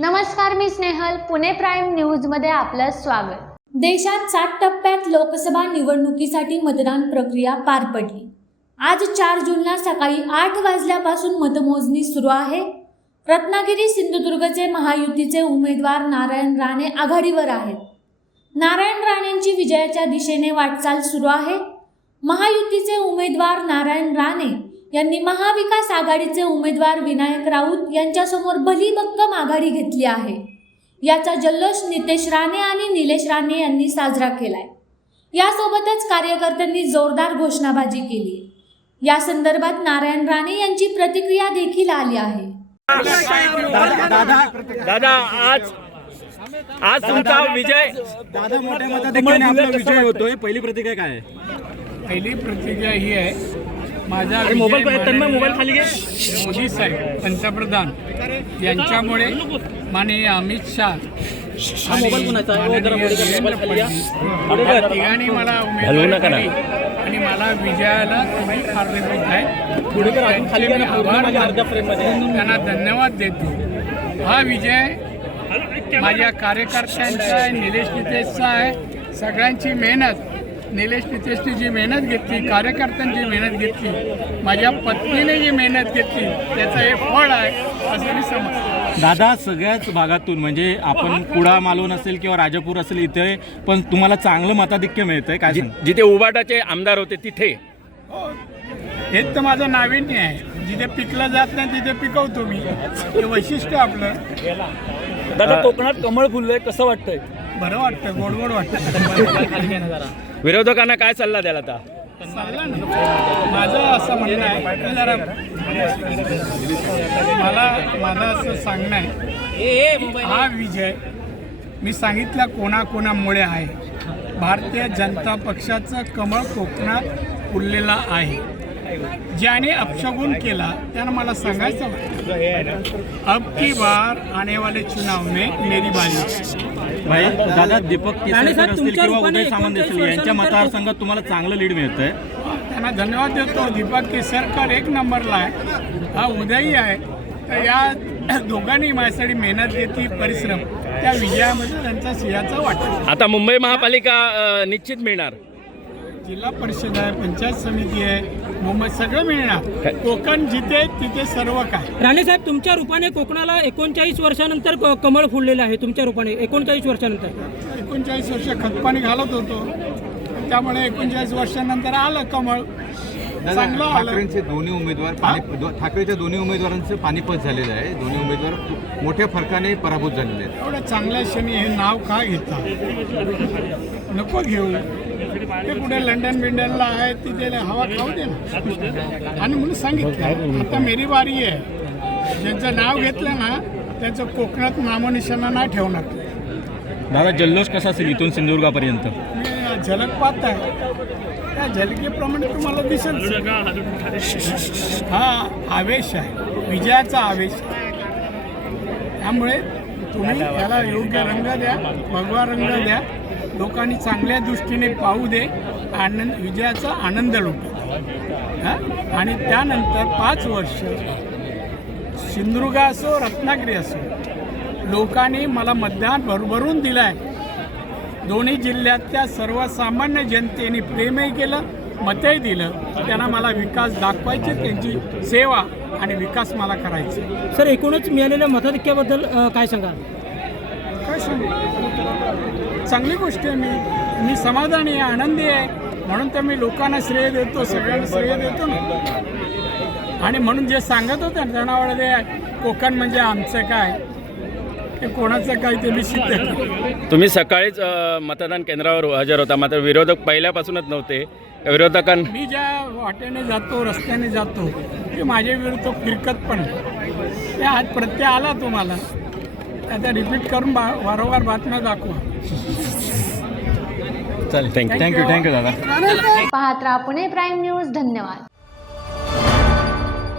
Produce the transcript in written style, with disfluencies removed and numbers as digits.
नमस्कार, मी स्नेहल. पुणे प्राईम न्यूजमध्ये आपलं स्वागत. देशात 7 टप्प्यात लोकसभा निवडणुकीसाठी मतदान प्रक्रिया पार पडली. आज 4 जूनला सकाळी 8 वाजल्यापासून मतमोजणी सुरू आहे. रत्नागिरी सिंधुदुर्गचे महायुतीचे उमेदवार नारायण राणे आघाडीवर आहेत. नारायण राणेंची विजयाच्या दिशेने वाटचाल सुरू आहे. महायुतीचे उमेदवार नारायण राणे यांनी महाविकास आघाडीचे उमेदवार विनायक राऊत यांच्यासमोर भलीभक्कम आघाडी घेतली आहे. याचा जल्लोष नितेश राणे आणि निलेश राणे यांनी साजरा केलाय. यासोबतच कार्यकर्त्यांनी जोरदार घोषणाबाजी केली. या संदर्भात नारायण राणे यांची प्रतिक्रिया देखील आली आहे. दादा आज तुमचा विजय, दादा मोठ्या मताधिक्याने आपला विजय होतोय. पहिली प्रतिक्रिया काय आहे? पहिली प्रतिक्रिया ही आहे, माझा मोबाईल खाली घे. मोदी साहेब पंतप्रधान यांच्यामुळे माननीय अमित शाह तिघांनी मला उमेदवारी दिली आणि मला विजयाला तुम्ही कारणीभूत आहे. त्यांना धन्यवाद देतो. हा विजय माझ्या कार्यकर्त्यांचा आहे, निलेश नितेशचा आहे. सगळ्यांची मेहनत, निलेश नितेशने जी मेहनत घेतली, कार्यकर्त्यांची मेहनत घेतली, माझ्या पत्नीने जी मेहनत घेतली, त्याचं हे फळ आहे असं मी समजतो. दादा, सगळ्याच भागातून म्हणजे आपण कुडा मालवण असेल किंवा राजापूर असेल, इथे पण तुम्हाला चांगलं मताधिक्य मिळतंय काय? जिथे उबाटाचे आमदार होते तिथे हेच तर माझं नाविन्य आहे. जिथे पिकलं जात नाही तिथे पिकवतो मी. हे वैशिष्ट्य आपलं. दादा, कोकणात कमळ फुललंय, कसं वाटतंय? बरं वाटतं, गोड वाटतं. विरोधकांना काय सल्ला द्याल आता? सल्ला नाही, माझं असं म्हणणं आहे की जरा माझं असं सांगणं आहे, हा विजय मी सांगितला कोणाकोणामुळे आहे. भारतीय जनता पक्षाचं कमळ कोकणात फुललेला आहे. ज्याने अपशगुन केला त्यानं मला सांगायचं, अब की बार आने वाले चुनाव में मेरी बाजी. भाई दादा, दीपक केसरकर असतील किंवा उदय सामंत असतील, यांच्या मतदारसंघात तुम्हाला चांगलं लीड मिळतंय. त्यांना धन्यवाद देतो. दीपक केसरकर 1 नंबरला आहे, हा उदयही आहे. तर या दोघांनी माझ्यासाठी मेहनत घेतली, परिश्रम, त्या विजयामध्ये त्यांचा सिंहाचा वाटा. आता मुंबई महापालिका निश्चित मिळणार. जिल्हा परिषद आहे, पंचायत समिती आहे, मुंबई सगळं मिळणार. कोकण जिथे तिथे सर्व काय. राणे साहेब, तुमच्या रूपाने कोकणाला 39 वर्षानंतर कमळ फुललेलं आहे. तुमच्या रूपाने 39 वर्षानंतर 39 वर्ष खतपाणी घालत होतो, त्यामुळे 39 वर्षानंतर आलं कमळ. चांगलं आलं. ठाकरेंचे दोन्ही उमेदवार ठाकरेच्या दोन्ही उमेदवारांचं पानिपत झालेलं आहे. दोन्ही उमेदवार मोठ्या फरकाने पराभूत झालेले आहेत. एवढ्या चांगल्या क्षणी हे नाव का घेता? नको घेऊ. ते कुठे लंडन बिंडनला आहे, तिथे हवा खाऊ दे ना. आणि म्हणून सांगितलं, आता मेरी बारी आहे. ज्यांचं नाव घेतलं ना त्यांचं कोकणात नामोनिशाणा नाही ठेवणार. दादा, जल्लोष कसा असेल इथून सिंधुदुर्गापर्यंत? मी झलक पाहत आहे, त्या झलकेप्रमाणे तुम्हाला दिसेल. हा आवेश आहे, विजयाचा आवेश आहे. त्यामुळे तुम्ही त्याला योग्य रंग द्या, भगवा रंग द्या. लोकांनी चांगल्या दृष्टीने पाहू दे, आनंद, विजयाचा आनंद लुटू. आणि त्यानंतर 5 वर्ष सिंधुदुर्ग असो, रत्नागिरी असो, लोकांनी मला मतदान भरभरून दिलं आहे. दोन्ही जिल्ह्यातल्या सर्वसामान्य जनतेने प्रेमही केलं, मतही दिलं. त्यांना मला विकास दाखवायचे, त्यांची सेवा आणि विकास मला करायचे. सर, एकूणच मिळालेल्या मताधिक्याबद्दल काय सांगाल? काय सांगू, चांगली गोष्ट आहे. मी समाधानी आहे, आनंदी आहे. म्हणून तर मी लोकांना श्रेय देतो, सगळ्यांना श्रेय देतो ना. आणि म्हणून जे सांगत होते ना जनावरे, कोकण म्हणजे आमचं काय, ते कोणाचं काय, ते मी सिद्ध केलं. तुम्ही सकाळीच मतदान केंद्रावर हजर होता, मात्र विरोधक पहिल्यापासूनच नव्हते. मी ज्या वाटेने जातो, रस्त्याने जातो, ते माझ्या विरुद्ध फिरकत पण ते आज प्रत्यय आला तुम्हाला. आता रिपीट करून वारंवार बातम्या दाखवा. चालेल, थँक्यू दादा. पाहत राहा पुणे प्राईम न्यूज. धन्यवाद.